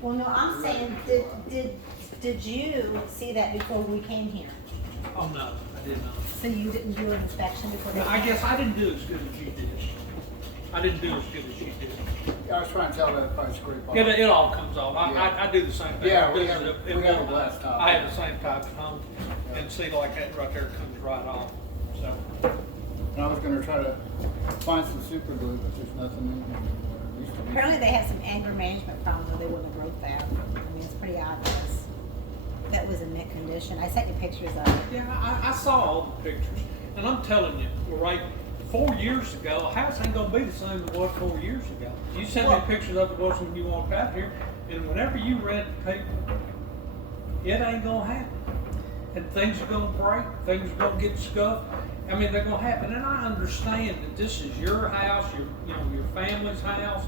Well, no, I'm saying, did you see that before we came here? Oh, no, I did not. So you didn't do an inspection before they I came? guess I didn't do as good as you did. I didn't do as good as you did. I was trying to tell that probably scrape off. It all comes off. I do the same thing. Yeah, I do we have a glass top. I have the same type at home, and see, like that right there comes right off. So And I was gonna try to find some super glue, but there's nothing in here anymore. It used to be- Apparently they have some anger management problems, or they wouldn't have wrote that. I mean, it's pretty obvious. That was in mint condition. I sent you pictures of it. yeah, I saw all the pictures, and I'm telling you, right, 4 years ago, a house ain't gonna be the same as it was 4 years ago. You sent me pictures of it was when you walked out here, and whenever you read the paper, it ain't gonna happen. And things are gonna break, things are gonna get scuffed. I mean, they're gonna happen, and I understand that this is your house, your family's house,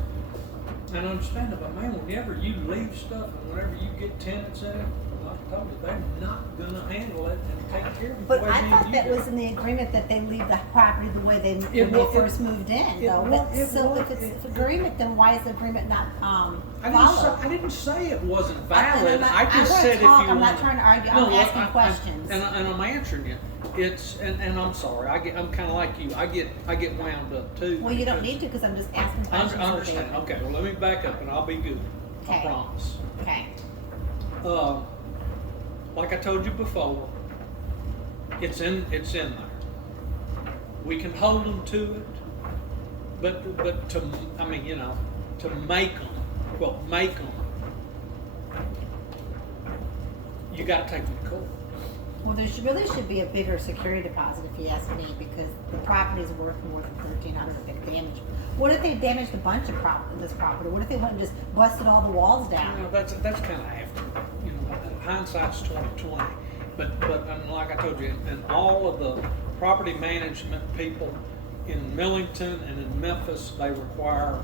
and I understand it. But man, whenever you leave stuff, and whenever you get tenants in it, like I told you, they're not gonna handle it and take care of it. But the way I me thought and that you do. was in the agreement that they leave the property the way they, when It they wa- first moved in, though. So if it's agreement, then why is the agreement not, followed? I didn't say it wasn't And valid. I'm I not- just wanna said if you talk, I'm not want- trying to argue, No, I'm look, asking questions. And I'm answering you. It's and I'm sorry. I'm kind of like you. I get wound up too. Well, you don't because- need to, because I'm just asking questions. I understand. Okay. Well, let me back up, and I'll be good. I Okay. promise. Okay. Like I told you before, it's in there. We can hold them to it, but to make them, you got to take them to court. Well, there really should be a bigger security deposit, if you ask me, because the property is worth more than $1,300 if they damage. What if they damaged a bunch of this property? What if they went and just busted all the walls down? That's kind of after. Hindsight's 20/20. But like I told you, and all of the property management people in Millington and in Memphis, they require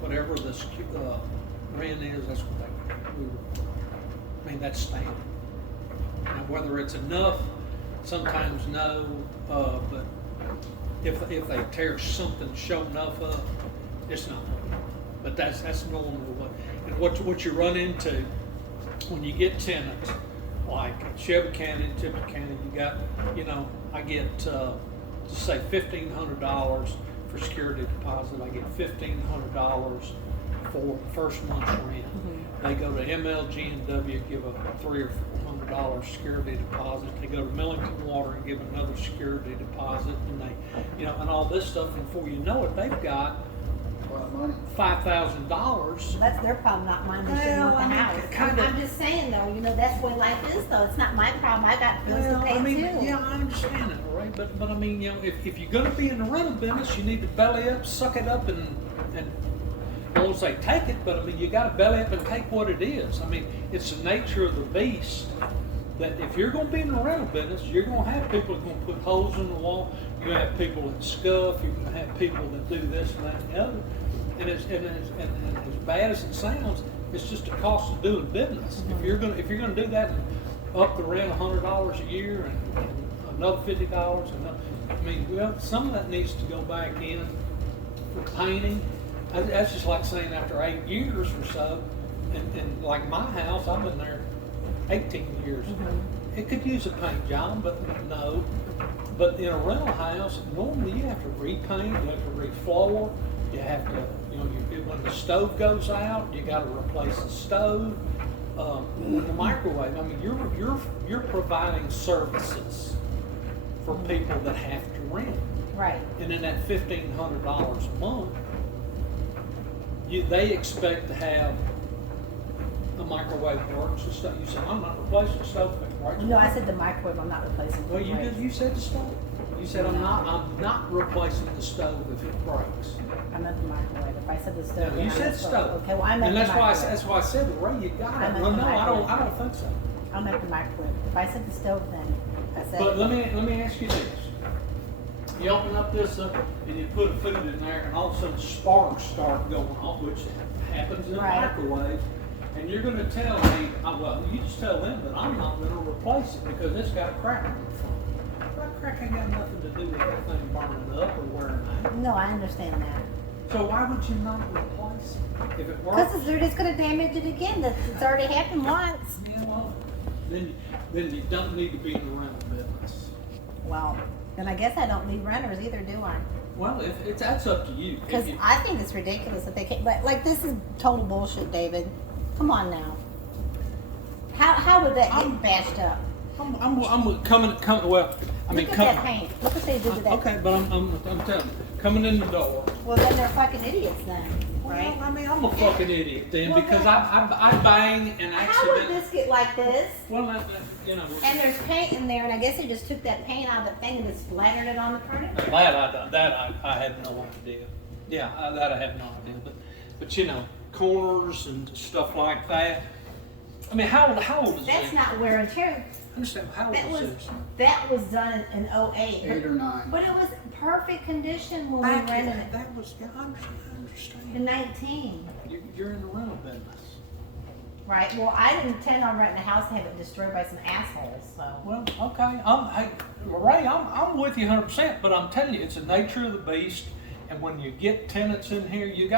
whatever this rent is. That's what I mean, that's standard. Now, whether it's enough, sometimes no. But if they tear something show enough up, it's not. But that's normally what you run into when you get tenants like Shelby County, Tippett County. You got, I get just say $1,500 for security deposit. I get $1,500 for first month's rent. They go to MLG&W, give a $300 or $400 security deposit. They go to Millington Water and give another security deposit, and they, and all this stuff. And before you know it, they've got money. $5,000. That's their problem, not mine. They shouldn't want the house. I'm just saying, though, that's the way life is, though. It's not my problem. I got bills to pay too. Yeah, I understand that, right? But I mean, if you're gonna be in the rental business, you need to belly up, suck it up, and I won't say take it, but I mean, you got to belly up and take what it is. I mean, it's the nature of the beast that if you're going to be in the rental business, you're going to have people that are going to put holes in the wall. You're going to have people that scuff. You're going to have people that do this and that and the other. And as bad as it sounds, it's just a cost of doing business. If you're going to do that and up the rent $100 a year and another $50, some of that needs to go back in for painting. That's just like saying after 8 years or so, and like my house, I've been there 18 years. It could use a paint job, but no. But in a rental house, normally you have to repaint, you have to refloor, you have to, when the stove goes out, you got to replace the stove. And the microwave. I mean, you're providing services for people that have to rent. Right. And then that $1,500 a month, they expect to have the microwave works and stuff. You said, I'm not replacing the stove if it breaks. No, I said the microwave. I'm not replacing the Well, microwave. you said the stove. You said I'm not replacing the stove if it breaks. I meant the microwave. If I said the stove, No, then you I said meant stove. Okay, well, I meant And the that's microwave. why I said, Ray, you got I it. meant No, the I don't microwave. think so. I meant the microwave. If I said the stove, then I said. But let me ask you this. You open up this up and you put food in there, and all of a sudden sparks start going off, which happens in a microwave. And you're going to tell me, well, you just tell them that I'm not going to replace it because it's got a crack in the front. That crack ain't got nothing to do with that thing burning up or wearing out. No, I understand that. So why would you not replace it if it works? Because they're just gonna damage it again. It's already happened once. Yeah, well, then you don't need to be in the rental business. Well, then I guess I don't need renters either, do I? Well, if that's up to you. If Because you- I think it's ridiculous that they can't. Like this is total bullshit, David. Come on now. How would that get bashed up? I'm coming. Well, I mean, Look at that paint. Look what they did to that. Okay, but I'm telling you, coming in the door. Well, then they're fucking idiots then, right? Well, I mean, I'm a fucking idiot then Well, because then- I bang and How would accident. this get like this? Well, you know. And there's paint in there, and I guess they just took that paint out of the thing and just splattered it on the furniture. I have no idea. Yeah, that I have no idea. But you know, corners and stuff like that. I mean, how old is That's it? not wear and tear. Understand how old That is was this? that was done in 08. 8 or 9. But it was perfect condition when we Back rented in- it. That was. Yeah, I understand. In 19. You're in the rental business. Right. Well, I didn't intend on renting a house to have it destroyed by some assholes. So. Well, okay. Hey, Ray, I'm with you 100%. But I'm telling you, it's the nature of the beast. And when you get tenants in here, you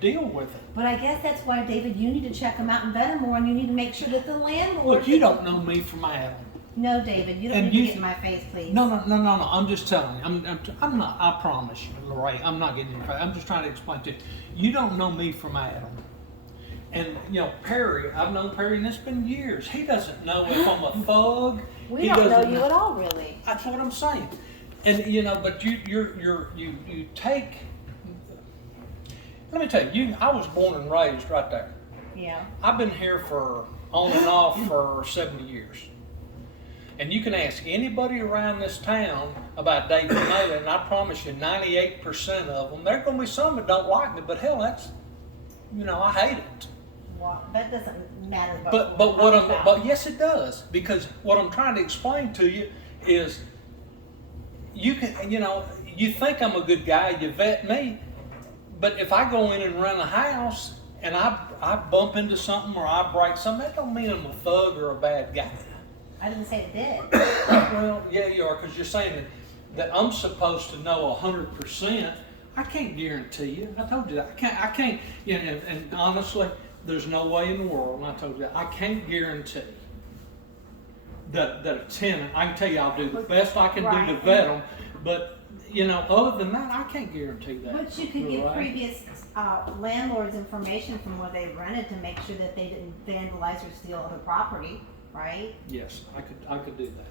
deal with it. But I guess that's why, David, you need to check them out and vet them more, and you need to make sure that the landlord. Look, you don't know me from Adam. No, David, you don't And need to you- get in my face, please. No. I'm just telling you. I'm not. I promise you, Lorraine. I'm not getting in your face. I'm just trying to explain to you. You don't know me from Adam. And you know Perry. I've known Perry, and it's been years. He doesn't know if I'm a thug. We He don't know doesn't you at all, really. That's what I'm saying. And you know, but you take. Let me tell you. I was born and raised right there. Yeah. I've been here for on and off for 70 years. And you can ask anybody around this town about David Maley, and I promise you 98% of them, there are going to be some that don't like me, but hell, that's, you know, I hate it. Well, that doesn't matter. But yes, it does, because what I'm trying to explain to you is you can, you know, you think I'm a good guy, you vet me, but if I go in and rent a house and I bump into something or I break something, that don't mean I'm a thug or a bad guy. I didn't say it did. Well, yeah, you are, because you're saying that I'm supposed to know 100%. I can't guarantee you. I told you that. I can't. You know, and honestly, there's no way in the world. And I told you that. I can't guarantee that a tenant. I can tell you I'll do the best I can do to vet them, but you know, other than that, I can't guarantee that. But you could get Right? previous landlords' information from where they rented to make sure that they didn't vandalize or steal other property, right? Yes, I could do that.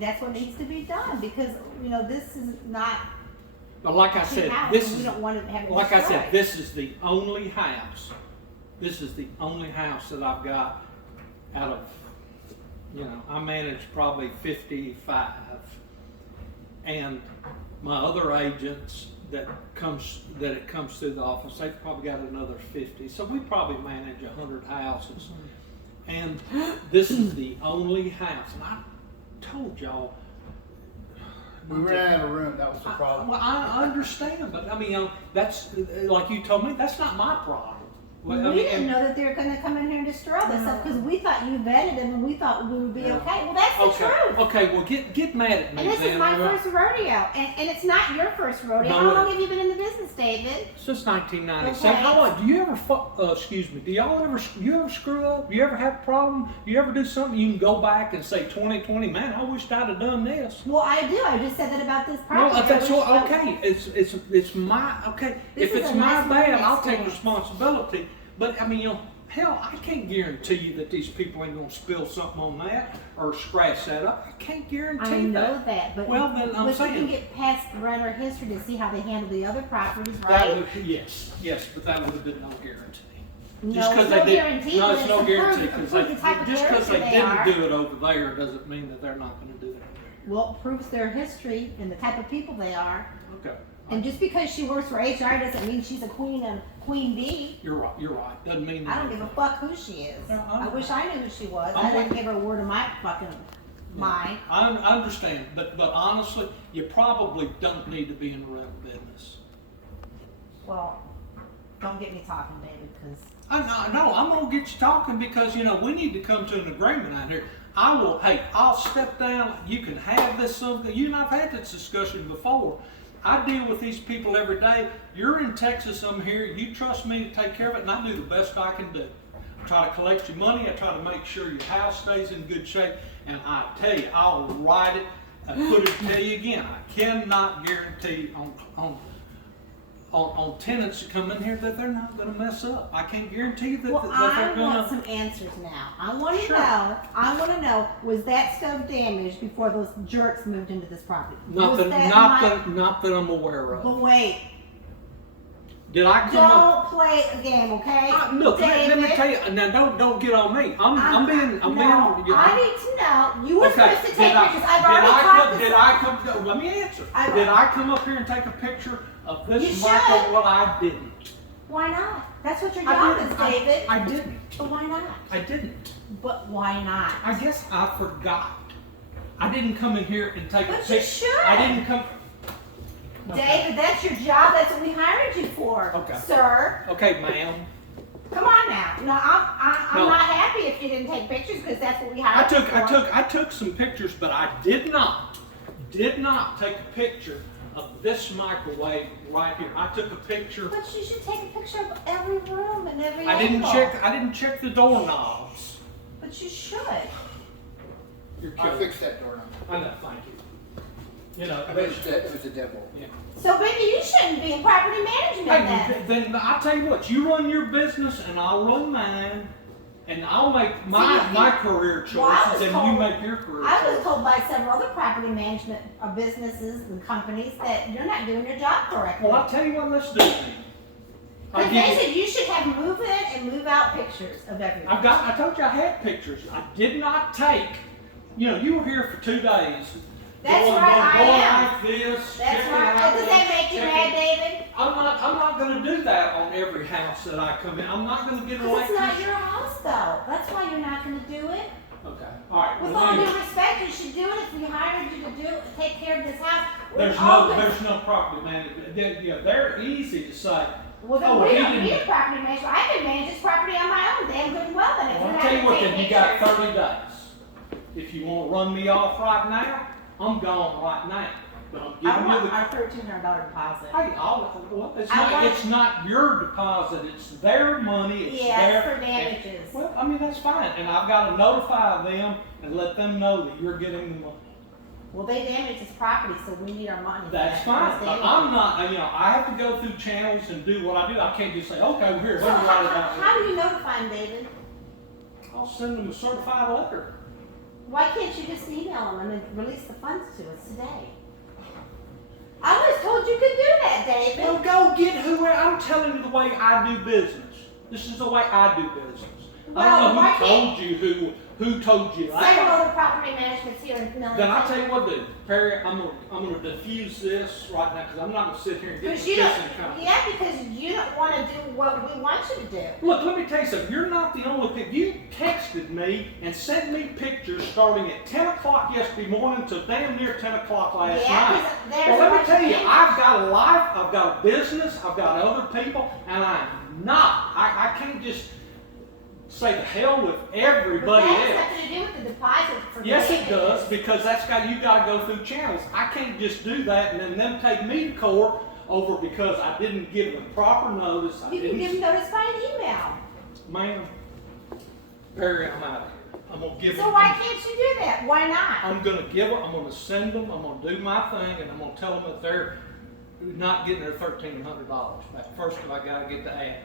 That's what needs to be done because you know this is not. But like I a said, house, this and we is don't want to have it like I said, destroyed. this is the only house. This is the only house that I've got out of, you know, I manage probably 55, and my other agents that it comes through the office, they've probably got another 50. So we probably manage 100 houses, and this is the only house. And I told y'all. We ran out of room, that was the problem. Well, I understand, but I mean, you know, that's like you told me. That's not my problem. Well, I We mean, didn't know that they were going to come in here and destroy this stuff because we thought you vetted them and we thought we would be Yeah. okay. Well, that's the Okay, truth. okay. Well, get mad at me And this then. is my first rodeo, and it's not your first rodeo. No, How long have you been in the business, David? Since 1997. Okay. How long? Do you ever? Excuse me. Do you ever screw up? You ever have a problem? You ever do something? You can go back and say 2020. Man, I wished I'd have done this. Well, I do. I just said that about this Well, property. that's I wish what, I- okay. It's my okay. This If is it's a my nice bad, learning I'll take experience. responsibility. But I mean, you know, hell, I can't guarantee you that these people ain't gonna spill something on that or scratch that up. I can't guarantee I know that, but Well, then I'm but saying- you can get past renter history to see how they handle the other properties, That right? would, yes, but that would have been no guarantee. No, Just 'cause it's they no did- guarantee. No, but it's no approved- guarantee because approved the type of just because character they they are. didn't do it over there doesn't mean that they're not going to do it over Well, it proves their history and the type of people they are. there. Okay. And just because she works for HR doesn't mean she's a queen and queen bee. You're right. You're right. Doesn't mean I don't give a fuck who she is. No, I wish I knew who she was. I'm I didn't with- give her a word of my fucking mind. I understand, but honestly, you probably don't need to be in the rental business. Well, don't get me talking, David, because No, I'm gonna get you talking because you know we need to come to an agreement out here. I will. Hey, I'll step down. You can have this something. You and I've had this discussion before. I deal with these people every day. You're in Texas, I'm here. You trust me to take care of it, and I do the best I can do. I try to collect your money. I try to make sure your house stays in good shape. And I tell you, I'll write it and put it to you again. I cannot guarantee on tenants that come in here that they're not going to mess up. I can't guarantee that, Well, that they're I going want to. some answers now. I want to Sure. know. I want to know. Was that stove damaged before those jerks moved into this property? Not Was that, not that I'm aware of. But wait. Did I come up? Don't play a game, okay? Look, let me David, tell you. Now, don't get on me. I'm being. no, I need to know. You were Okay, supposed to take pictures. I've already talked did I come? Let me answer. Did I come up here and take a picture of this You Michael? should. Well, I didn't. Why not? That's what your I job didn't. is, David. I didn't. But why not? I didn't. But why not? I guess I forgot. I didn't come in here and take a But picture. you should. I didn't come. Okay. David, that's your job. That's what we hired you for, Okay. sir. Okay, ma'am. Come on now. No, I'm No. not happy if you didn't take pictures because that's what we hired you for. I took some pictures, but I did not take a picture of this microwave right here. I took a picture. But you should take a picture of every room and every I didn't angle. check the doorknobs. But you should. You're I kidding. fixed that door. I know, thank you. You know, It was a devil. yeah. So maybe you shouldn't be in property management Hey, then. then I tell you what, you run your business and I'll run mine, and I'll make my career Well, I choices, was and told- you make your career I was choices. told by several other property management businesses and companies that you're not doing your job correctly. Well, I'll tell you what, let's do then. I'll Because give they you- said you should have move in and move out pictures of everyone. I told you I had pictures. I did not take, you were here for 2 days. That's going, right, I going am. like this. That's checking right. out Does this, that make you checking- mad, David? I'm not gonna do that on every house that I come in. I'm not gonna get an Because it's not electrician. your house though. That's why you're not going to do it. Okay, all right. With well, all anyway, due respect, you should do it if we hired you to do it, take care of this house. there's no property management. They're easy to say. Well, then Oh, we he don't didn't- need a property manager. I can manage this property on my own damn good and well then. If Well, you're I'll not tell you going what, to then take you got pictures. 30 days. If you want to run me off right now, I'm gone right now. But I'm I giving you want the. our $1,300 deposit. Hey, well, I want- it's not your deposit, it's their money, it's Yes, their. for damages. Well, I mean, that's fine, and I've got to notify them and let them know that you're getting the money. Well, they damaged this property, so we need our money. That's back. fine, Those but I'm damages. not, I have to go through channels and do what I do. I can't just say, okay, well, here, So let me write it how down. do you notify them, David? I'll send them a certified letter. Why can't you just email them and then release the funds to us today? I was told you could do that, David. Well, go get whoever. I'm telling you the way I do business. This is the way I do business. I Well, don't know why who told you who told you Several that. other property managements here in Millington. Then I tell you what, dude, Perry, I'm gonna diffuse this right now because I'm not gonna sit here and get Because this you in don't, company. yeah, because you don't want to do what we want you to do. Look, let me tell you something. You're not the only people. You texted me and sent me pictures starting at 10 o'clock yesterday morning to damn near 10 o'clock last Yeah, night. 'cause there's Well, a let me bunch tell of you, things. I've got a life, I've got a business, I've got other people, and I'm not. I can't just say the hell with everybody But that has else. nothing to do with the deposit for Yes, it damages. does, because you got to go through channels. I can't just do that and then them take me to court over because I didn't give them proper notice. I You can didn't. give them notice by an email. Ma'am, Perry, I'm out of here. I'm gonna give So them. why can't you do that? Why not? I'm gonna send them. I'm gonna do my thing, and I'm gonna tell them that they're not getting their $1,300 back. First, I gotta get the address.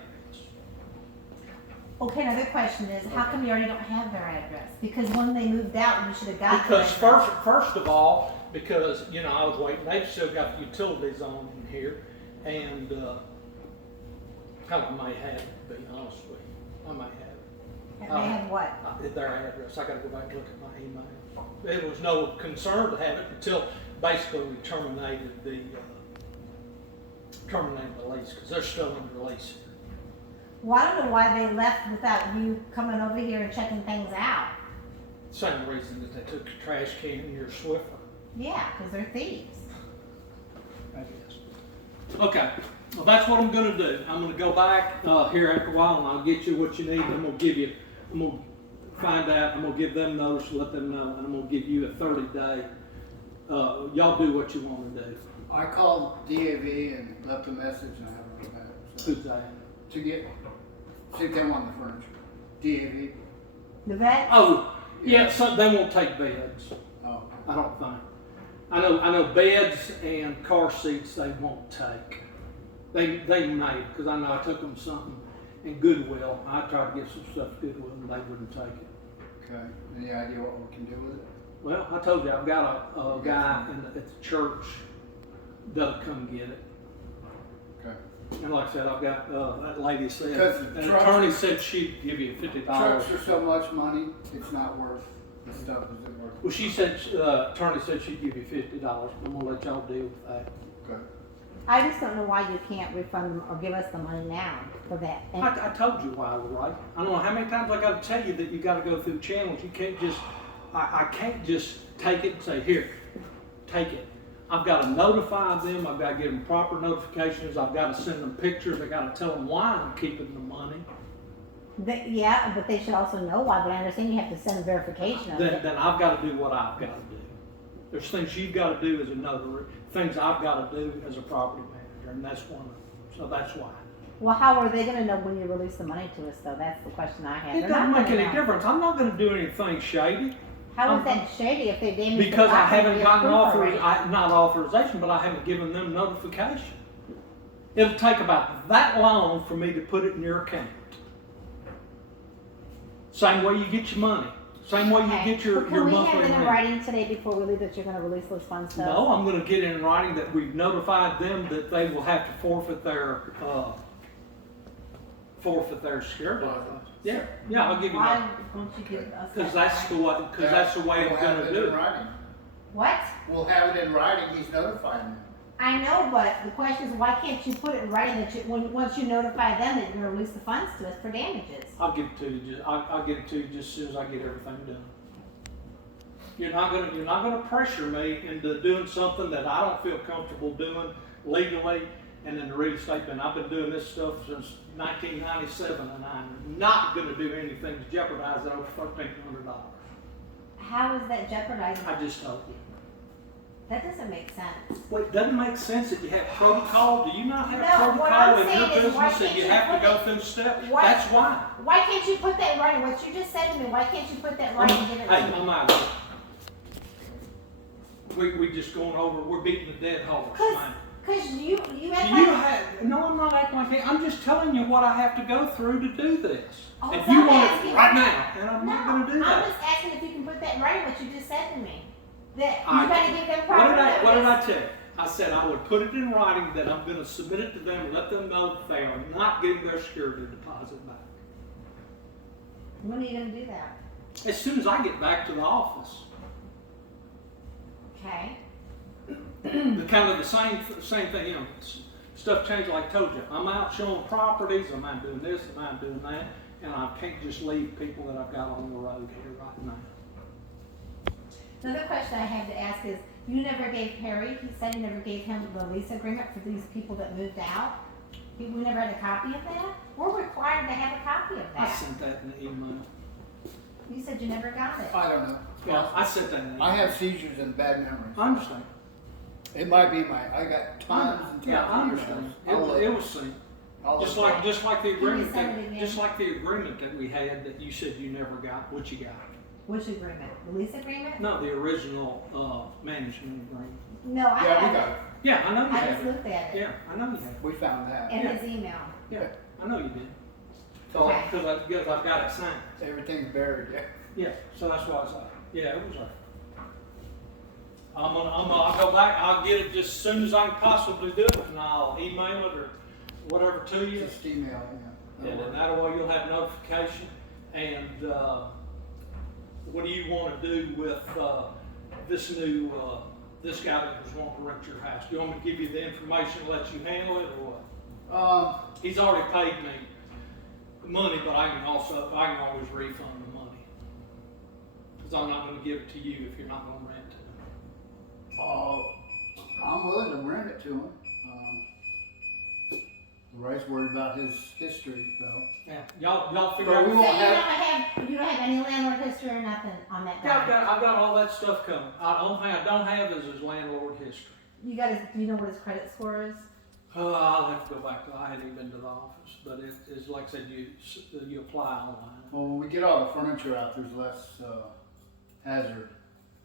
Okay, another question is, how come you already don't have their address? Because when they moved out, you should have got their Because address. first of all, because I was waiting. They've still got the utilities on in here, and I may have it. To be honest with you, I may have it. And they have what? Their address. I got to go back and look at my email. It was no concern to have it until basically we terminated the lease because they're still under lease. Well, I don't know why they left without you coming over here and checking things out. Same reason that they took the trash can in your Swiffer, Yeah, because they're thieves. I guess. Okay, well that's what I'm gonna do. I'm gonna go back here after a while and I'll get you what you need. I'm gonna find out. I'm gonna give them notice, let them know, and I'm gonna give you a 30-day. Y'all do what you want to do. I called DAV and left a message and I haven't heard back. So, Who's that? to get, see if they want the furniture. DAV. The vet? Oh, yeah, so they won't take beds, Oh, I don't think. I know beds and car seats they won't take. They may, because I know I took them something in Goodwill. I tried to get some stuff at Goodwill and they wouldn't take it. okay. Any idea what we can do with it? Well, I told you, I've got a guy at the church that'll come get it. Okay. And like I said, I've got, that lady said, Because an trucks- attorney said she'd give you $50. Trucks are so much money, it's not worth, the stuff isn't worth. Well, she said, attorney said she'd give you $50, but I'm gonna let y'all deal with that. Okay. I just don't know why you can't refund them or give us the money now for that. And I told you why, right? I don't know how many times I gotta tell you that you gotta go through channels. You can't just, I can't just take it and say, here, take it. I've gotta notify them, I've gotta give them proper notifications, I've gotta send them pictures, I gotta tell them why I'm keeping the money. yeah, but they should also know why, but I understand you have to send a verification of it. Then I've gotta do what I've gotta do. There's things you've gotta do as a notary, things I've gotta do as a property manager, and that's one of them. So that's why. Well, how are they gonna know when you release the money to us though? That's the question I have. It They're doesn't not make gonna any know. difference. I'm not gonna do anything shady. How is that shady if they damage the Because I property haven't with gotten proof already? not authorization, but I haven't given them notification. It'll take about that long for me to put it in your account. Same way you get your money. Same way you Okay. get your Well, Can we monthly have it in rent. writing today before we leave that you're gonna release those funds to us? No, I'm gonna get in writing that we've notified them that they will have to forfeit their security. Yeah, I'll give you Why that. won't you give us Because that? that's the way, because that's the way I'm We'll have gonna it do in it. writing. What? We'll have it in writing, he's notifying them. I know, but the question is, why can't you put it in writing that you, once you notify them that you're gonna release the funds to us for damages? I'll give it to you. I'll get it to you just as soon as I get everything done. You're not gonna pressure me into doing something that I don't feel comfortable doing legally. And in the real estate, and I've been doing this stuff since 1997, and I'm not gonna do anything to jeopardize that over $1,300. How is that jeopardizing? I just told you. That doesn't make sense. Well, it doesn't make sense that you have protocol. Do you not have No, what I'm protocol in your saying is, why business that can't you you have to put go it- through steps? why- That's why. Why can't you put that in writing? What you just said to me, why can't you put that in writing and give it Hey, to me? I'm out of here. We just going over, we're beating the dead horse, man. Cause you Do have you like, have, no, I'm not acting like that. I'm just telling you what I have to go through to do this. Oh, And so you I'm want it asking- right now, and I'm not gonna do no, I'm that. just asking if you can put that in writing, what you just said to me. That I- you gotta give them What proper did I notice. tell you? I said I would put it in writing that I'm gonna submit it to them, let them know that they are not getting their security deposit back. When are you gonna do that? As soon as I get back to the office. Okay. The kind of the same thing, you know, stuff changed like I told you. I'm out showing properties, I'm out doing this, I'm out doing that, and I can't just leave people that I've got on the road here right now. Another question I had to ask is, you never gave Harry, he said you never gave him the lease agreement for these people that moved out? We never had a copy of that? We're required to have a copy of I that. sent that in the email. You said you never got it. I don't know. Yeah, I sent that in the email. I have seizures and bad memories. I understand. It might be I got tons and tons Yeah, I of understand. emails. It was seen. I'll Just look. like the Can you agreement send it again? just like the agreement that we had that you said you never got, what you got. Which agreement? The lease agreement? No, the original management agreement. No, I Yeah, we have got it. it. Yeah, I know you I have just it. looked at it. Yeah, I know you have it. We found that. And Yeah. his email. Yeah, I know you did. So Okay. Because I've got it signed. everything's buried there. Yeah, so that's why it's like, yeah, it was like. I'll go back, I'll get it just as soon as I can possibly do it, and I'll email it or whatever to you. Just email, yeah. And then that way you'll have notification. And what do you want to do with this new, this guy that was wanting to rent your house? Do you want me to give you the information, let you handle it, or what? He's already paid me money, but I can always refund the money. Because I'm not going to give it to you if you're not going to rent it. I'm willing to rent it to him. Ray's worried about his history though. Yeah, y'all figure But out. we So won't you don't have any landlord history or nothing on that Yeah, guy? I've got all that stuff coming. The only thing I don't have is his landlord history. You got do you know what his credit score is? I'll have to go back I hadn't even been to the office, but it's like I said, you apply online. Well, when we get all the furniture out, there's less hazard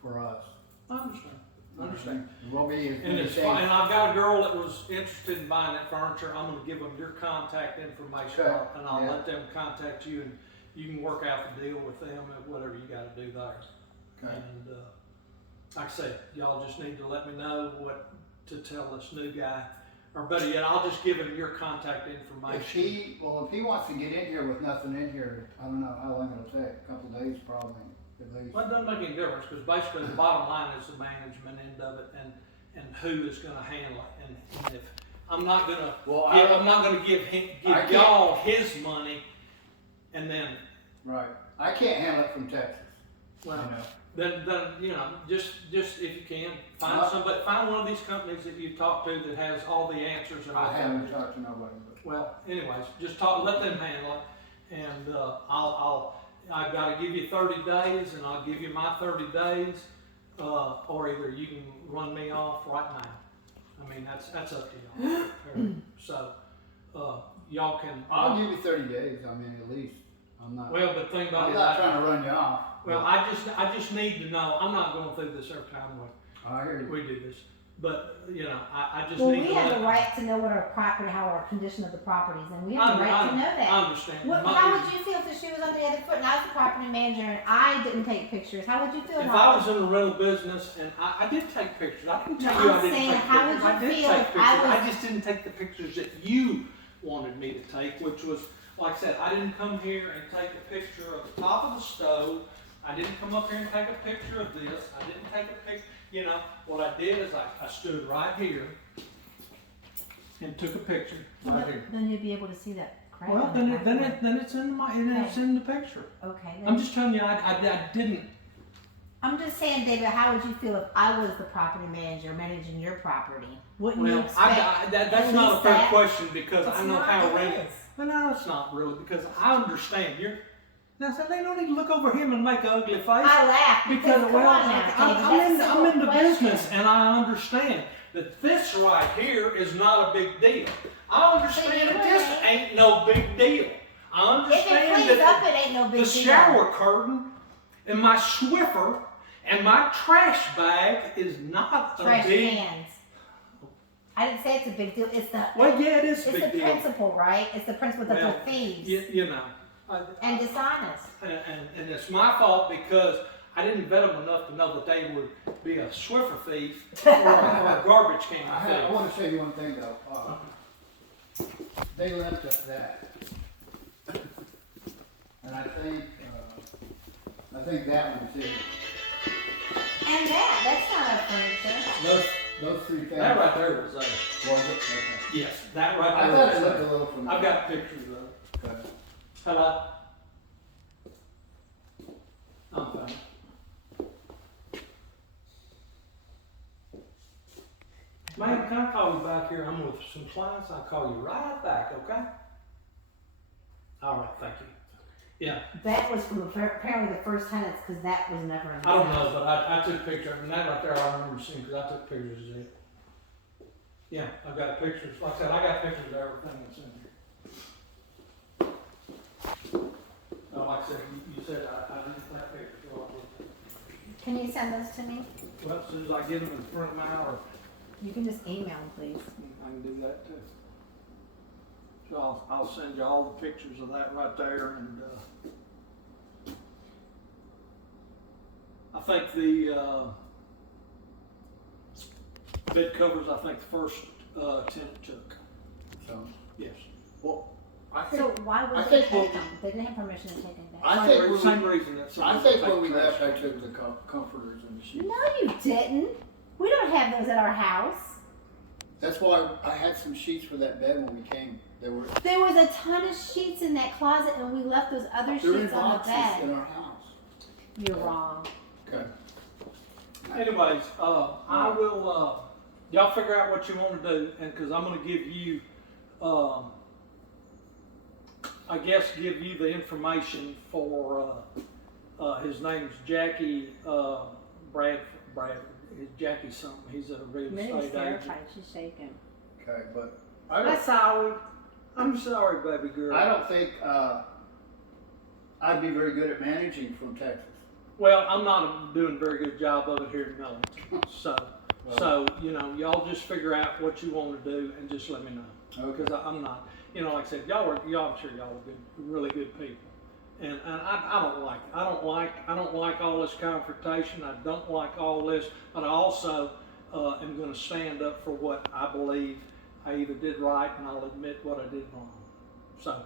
for us. I understand. It won't be as And it's many fine, things. and I've got a girl that was interested in buying that furniture. I'm gonna give them your contact information, Okay. and I'll Yeah. let them contact you, and you can work out the deal with them and whatever you gotta do there. Okay. And, like I said, y'all just need to let me know what to tell this new guy, or better yet, I'll just give him your contact information. If he wants to get in here with nothing in here, I don't know how long it'll take, a couple days probably, at least. Well, it doesn't make any difference, because basically the bottom line is the management end of it, and who is gonna handle it, and if, I'm not gonna, I'm not gonna give y'all his money, and then, Right, I can't handle it from Texas, you well, know. then, just if you can, find one of these companies that you talk to that has all the answers and all I that. haven't talked to nobody, but. Well, anyways, just let them handle it, and, I've gotta give you 30 days, and I'll give you my 30 days, or either you can run me off right now. I mean, that's up to y'all. So, y'all can. I'll give you 30 days, I mean, at least, I'm not Think about I'm it. not trying to run you off. Well, I just need to know, I'm not going through this every time I hear you. we do this, but, I just Well, need we to have let. the right to know what our property, how our condition of the properties, and we I have the right to know I that. understand. How would you feel if the shoe was on the other foot and I was the property manager and I didn't take pictures? How would you feel? If I was in the rental business, and I did take pictures, I can tell No, you I'm I didn't saying, take how pictures. would you I did feel take if pictures. I was- I just didn't take the pictures that you wanted me to take, which was, like I said, I didn't come here and take a picture of the top of the stove. I didn't come up here and take a picture of this. I didn't take a picture. What I did is I stood right here and took a picture right here. Then you'd be able to see that crack. Well, on then the back one. it's in the picture. Okay. I'm Then, just telling you, I didn't. I'm just saying, David, how would you feel if I was the property manager managing your property? Wouldn't you Well, expect? that's at not a least fair that? question because It's I know not, how it rent. is. Well, no, it's not really because I understand. Now, so they don't need to look over him and make an ugly face. I laugh because come well, on now, David, I'm that's a in the simple question. business and I understand that this right here is not a big deal. I understand that this ain't no big deal. I If it understand cleans up, that it ain't no big the deal. shower curtain and my Swiffer and my trash bag is not Trash a big. cans. I didn't say it's a big deal. It's the Well, yeah, it is a it's big the deal. principle, right? It's the principle that Well, they're thieves You know. and dishonest. And it's my fault because I didn't vet them enough to know that they would be a Swiffer thief or a garbage can I thief. want to show you one thing though. They left us that. And I think that one too. And that's not our furniture. Those three things. That right there was Was it? Okay. yes, that right I there. thought it was looked a little familiar. I've got pictures of it. Okay. Hello? I'm fine. Man, can I call you back here? I'm with some clients. I'll call you right back, okay? All right, thank you. Yeah, That was from apparently the first tenants because that was never in the I don't house. know, but I took a picture, and that right there I remember seeing because I took pictures of it. Yeah, I've got pictures. Like I said, I got pictures of everything that's in here. No, like I said, you said I didn't take pictures. So I did. Can you send those to me? Well, as soon as I get them in front of my hour, You can just email them, please. I can do that too. So I'll send you all the pictures of that right there, and I think the bed covers. I think the first tenant took. So, Yes. well, I think, So why would I they think take we'll- them? They didn't have permission to take them back. I think when same we- reason that I someone think would when take we trash left, I cans. took the comforters and the sheets. No, you didn't. We don't have those at our house. That's why I had some sheets for that bed when we came. There was A ton of sheets in that closet, and we left those other they're in sheets on the boxes in bed. our house. You're wrong. Okay. Anyways, I will. Y'all figure out what you want to do, and because I'm going to give you, I guess, give you the information for his name's Jackie Brad. Jackie's something, he's a real Millie's estate agent. terrified, she's shaking. Okay, but I'm sorry. I'm sorry, baby girl. I don't think, I'd be very good at managing from Texas. Well, I'm not doing a very good job of it here in Millington. So, you know, y'all just figure out what you want to do and just let me know. Okay. Because I'm not, you know, like I said, I'm sure y'all are good, really good people. And I don't like all this confrontation. I don't like all this, but I also am going to stand up for what I believe I either did right, and I'll admit what I did wrong. So,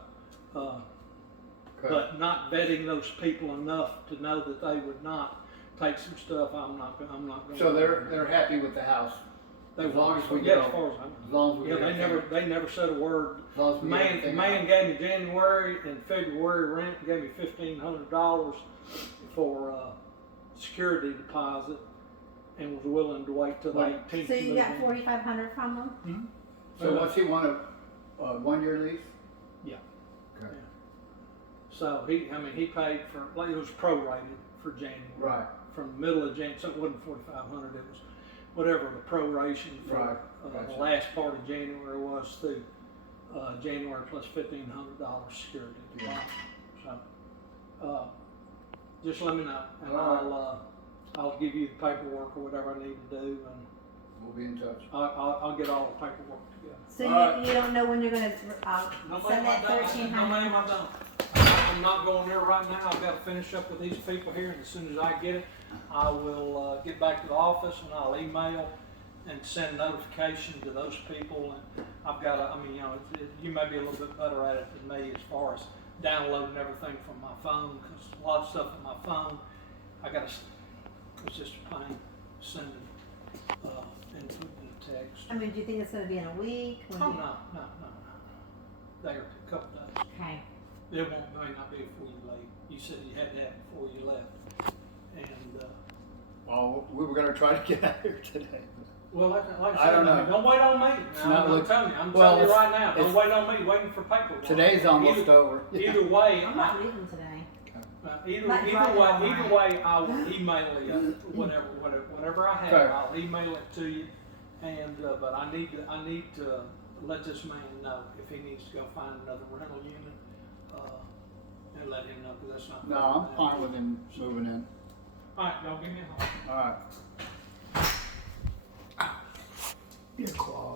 but not vetting those people enough to know that they would not take some stuff. I'm not going. So they're happy with the house. They As long as we yeah, get as far as I know. As long as we Yeah, get they never said a word. As long as we get Man everything gave me January and February rent, and gave me $1,500 for security deposit, and was willing to wait till the 18th. So you got 4,500 from them? Hmm? So what's he want, a 1-year lease? Yeah. Okay. Yeah. So he paid for, like, it was prorated for January. Right. From the middle of January, so it wasn't 4,500, it was whatever the proration for Right. the Gotcha. last part of January was through January plus $1,500 security deposit. So, just let me know, and I'll give you the paperwork or whatever I need to do, and We'll be in touch. I'll get all the paperwork together. So Alright. you don't know when you're gonna No, send ma'am, that I don't. 1,300? No, ma'am, I don't. I'm not going there right now. I've got to finish up with these people here, and as soon as I get it, I will get back to the office and I'll email and send notification to those people. And I've got to, you know, you may be a little bit better at it than me as far as downloading everything from my phone, because a lot of stuff on my phone, it's just a pain sending and putting in a text. I mean, do you think it's gonna be in a week? When Oh, you- no. There, a couple days. Okay. It may not be before you leave. You said you had to have it before you left. And, Well, we were gonna try to get out here today. well, like I I said, don't know. don't wait on me. It's Now, not I'm look- telling you, well, telling you right now, don't it's- wait on me, waiting for paperwork. Today's almost either, over. Either way, I'm not leaving today. either Not driving on mine. way, I will email you whatever I have. Okay. I'll email it to you. And but I need to let this man know if he needs to go find another rental unit, and let him know, because that's not. No, I'm fine with him moving in. All right, y'all give me a call. All right. Dear Claude.